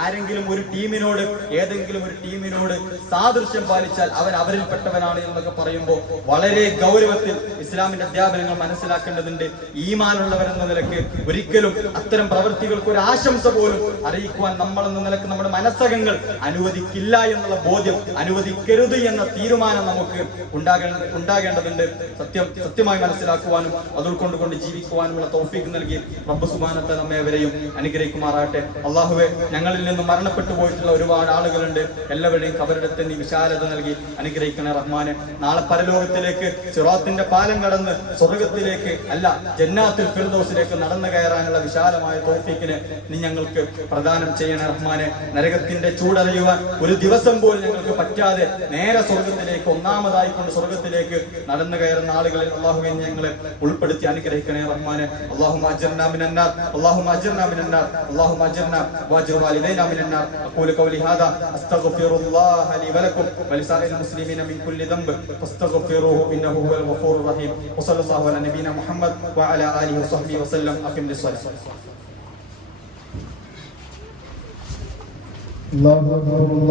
ആരെങ്കിലും ഒരു ടീമിനോട് ഏതെങ്കിലും ഒരു ടീമിനോട് സാദൃശ്യം പാലിച്ചാൽ അവൻ അവരിൽപ്പെട്ടവനാണ് എന്നൊക്കെ പറയുമ്പോൾ വളരെ ഗൗരവത്തിൽ ഇസ്ലാമിന്റെ അധ്യാപനങ്ങൾ മനസ്സിലാക്കേണ്ടതുണ്ട്. ഈമാനുള്ളവരെന്ന നിലയ്ക്ക് ഒരിക്കലും അത്തരം പ്രവൃത്തികൾക്ക് ഒരു ആശംസ പോലും അറിയിക്കുവാൻ നമ്മൾ എന്ന നിലയ്ക്ക് നമ്മുടെ മനസ്സകങ്ങൾ അനുവദിക്കില്ല എന്നുള്ള ബോധ്യം അനുവദിക്കരുത് എന്ന തീരുമാനം നമുക്ക് ഉണ്ടാകേ ഉണ്ടാകേണ്ടതുണ്ട്. സത്യം സത്യമായി മനസ്സിലാക്കുവാനും അത് ഉൾക്കൊണ്ടുകൊണ്ട് ജീവിക്കുവാനുമുള്ള തോഫീക്ക് നൽകി റബ്ബ് സുബാനത്തെ നമ്മെ അവരെയും അനുഗ്രഹിക്കുമാറാകട്ടെ. അള്ളാഹുവെ ഞങ്ങളിൽ നിന്ന് മരണപ്പെട്ടു പോയിട്ടുള്ള ഒരുപാട് ആളുകളുണ്ട്. എല്ലാവരുടെയും കബറിടത്തെ വിശാലത നൽകി അനുഗ്രഹിക്കണേ റഹ്മാനെ. നാളെ പരലോകത്തിലേക്ക് സിറോത്തിന്റെ പാലം കടന്ന് സ്വർഗത്തിലേക്ക് അല്ല ജന്നാത്തിൽ ഫിർദോസിലേക്ക് നടന്നു കയറാനുള്ള വിശാലമായ തോഫീക്കിനെ നീ ഞങ്ങൾക്ക് പ്രദാനം ചെയ്യണേ റഹ്മാനെ നരകത്തിന്റെ ചൂടറിയുവാൻ ഒരു ദിവസം പോലും ഞങ്ങൾക്ക് പറ്റാതെ നേരെ സ്വർഗത്തിലേക്ക് ഒന്നാമതായി കൊണ്ട് സ്വർഗത്തിലേക്ക് നടന്നു കയറുന്ന ആളുകളിൽ അള്ളാഹുവെ ഞങ്ങളെ ഉൾപ്പെടുത്തി അനുഗ്രഹിക്കണേ റഹ്മാനെ അള്ളാഹു അജർനാ മിനന്നാർ അള്ളാഹു അജർനാ മിനന്നാർ അള്ളാഹു അജർനാ വാജിർ വാലിദൈനാ മിനന്നാർ أقول قولي هذا أستغفر الله لي ولكم ولسائر المسلمين من كل ذنب فاستغفروه إنه هو الغفور الرحيم وصلى الله على نبينا محمد وعلى آله وصحبه وسلم. أقم للصلاة. الله أكبر.